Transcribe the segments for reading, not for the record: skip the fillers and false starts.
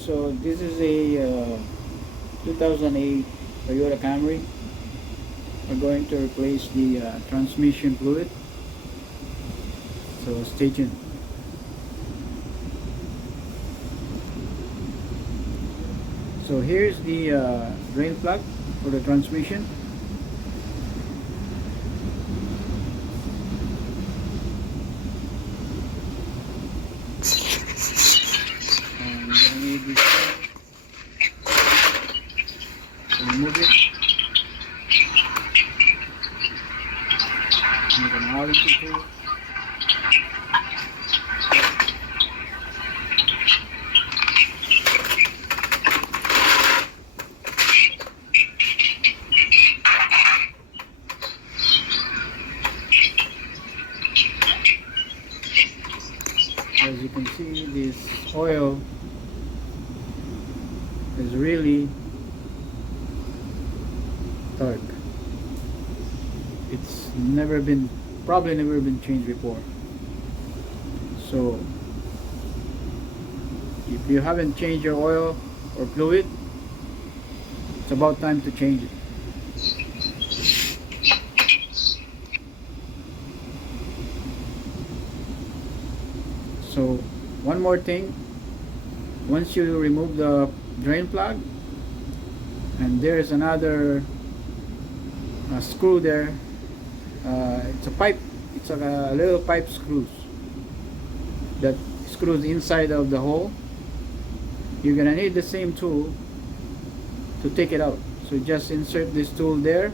So this is a 2008 Toyota Camry. We're going to replace the transmission fluid. So stay tuned. So here's the drain plug for the transmission. And you're gonna need this to remove it. Make an orange tool. As you can see, this oil is really dark. It's probably never been changed before. So if you haven't changed your oil or fluid, it's about time to change it. So one more thing, once you remove the drain plug, and there's another screw there, it's a pipe, it's a little pipe screws that screws inside of the hole. You're gonna need the same tool to take it out. So just insert this tool there,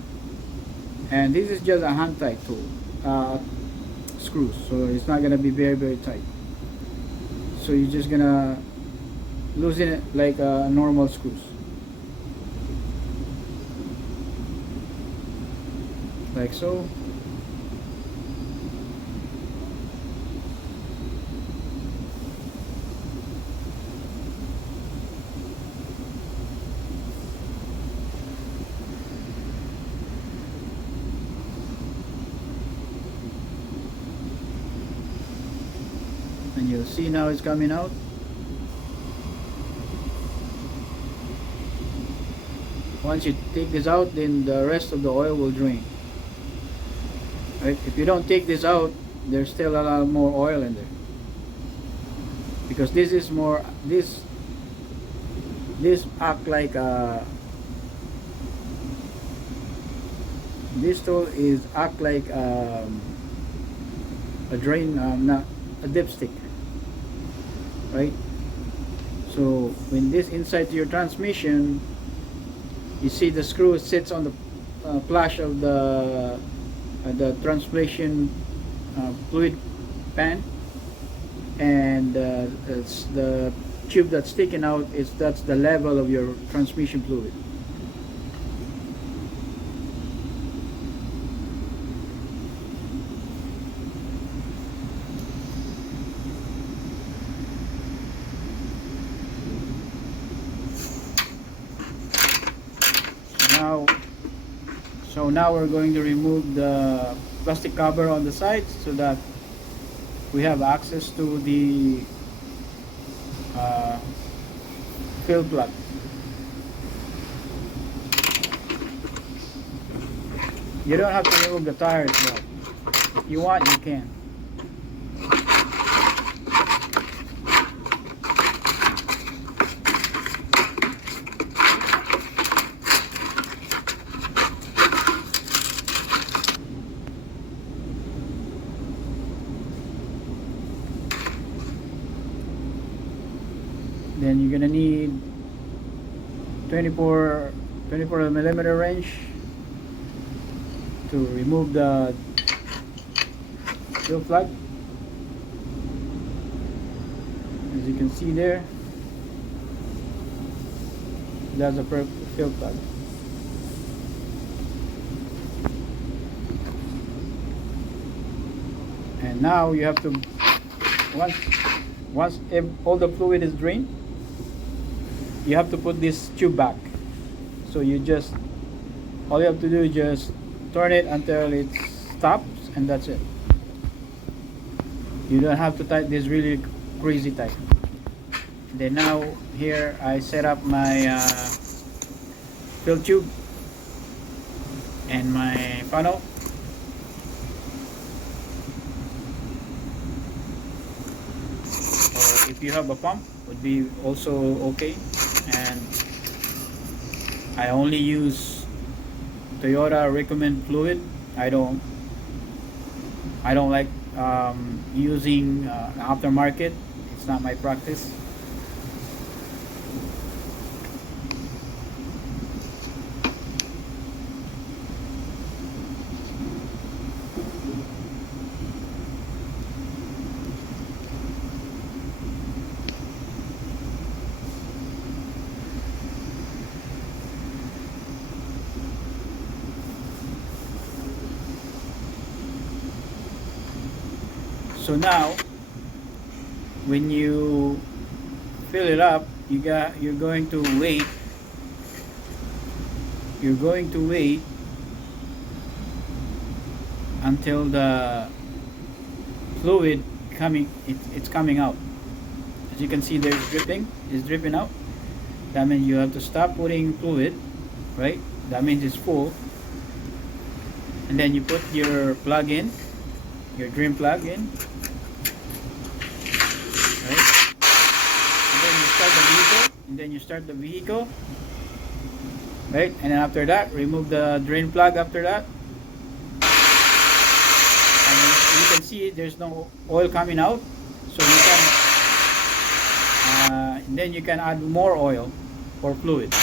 and this is just a hand tight tool, screws, so it's not gonna be very tight. So you're just gonna loosen it like normal screws, like so. And you'll see now it's coming out. Once you take this out, then the rest of the oil will drain. Right? If you don't take this out, there's still a lot more oil in there, because this is more, this act like this tool is act like a drain, not a dipstick, right? So when this inside your transmission, you see the screw sits on the flash of the transmission fluid pan, and it's the tube that's sticking out, that's the level of your transmission fluid. So now we're going to remove the plastic cover on the sides so that we have access to the fill plug. You don't have to remove the tires though. If you want, you can. Then you're gonna need 24 millimeter wrench to remove the fill plug. As you can see there, that's a fill plug. And now you have to, once all the fluid is drained, you have to put this tube back. So you just, all you have to do is just turn it until it stops, and that's it. You don't have to tighten this really crazy tight. Then now here I set up my fill tube and my funnel. Or if you have a pump, would be also okay. And I only use Toyota recommend fluid. I don't like using aftermarket. It's not my practice. So now when you fill it up, you're going to wait until the fluid it's coming out. As you can see, there's dripping out. That means you have to stop putting fluid, right? That means it's full. And then you put your plug in, your drain plug in, right? And then you start the vehicle, right? And then after that, remove the drain plug after that. And you can see there's no oil coming out, so you can and then you can add more oil or fluid.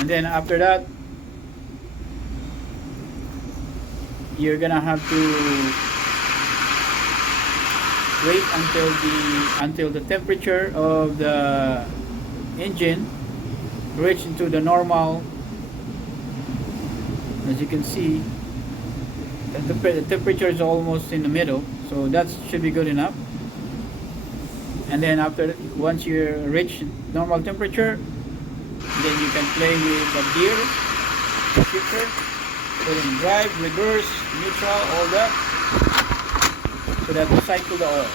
And then after that, you're gonna have to wait until the temperature of the engine reach into the normal. As you can see, the temperature is almost in the middle, so that should be good enough. And then once you reach normal temperature, then you can play with the gear shifter, put in drive, reverse, neutral, all that, so that will cycle the oil.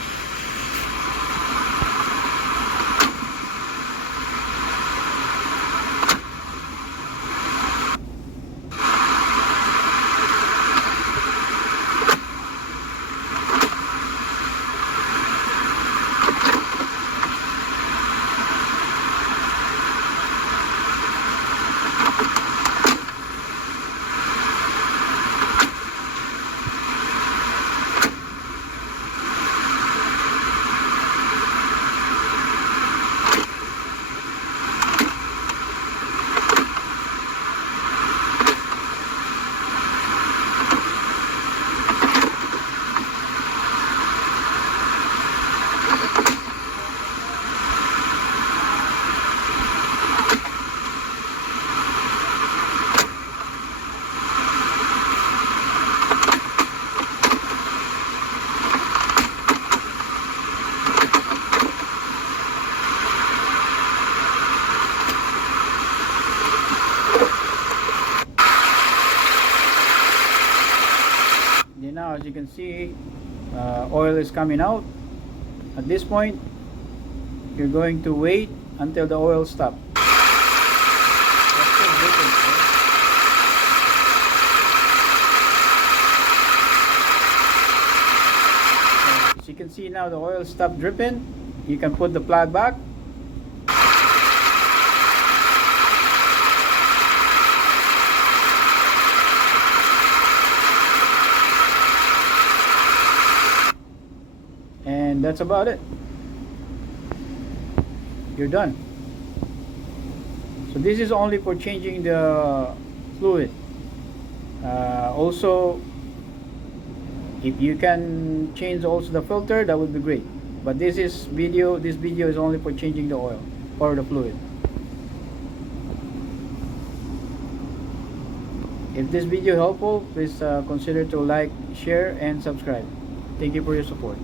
Now, as you can see, oil is coming out. At this point, you're going to wait until the oil stops. As you can see now, the oil stopped dripping. You can put the plug back. And that's about it. You're done. So this is only for changing the fluid. Also, if you can change also the filter, that would be great. But this video is only for changing the oil or the fluid. If this video helpful, please consider to like, share, and subscribe. Thank you for your support.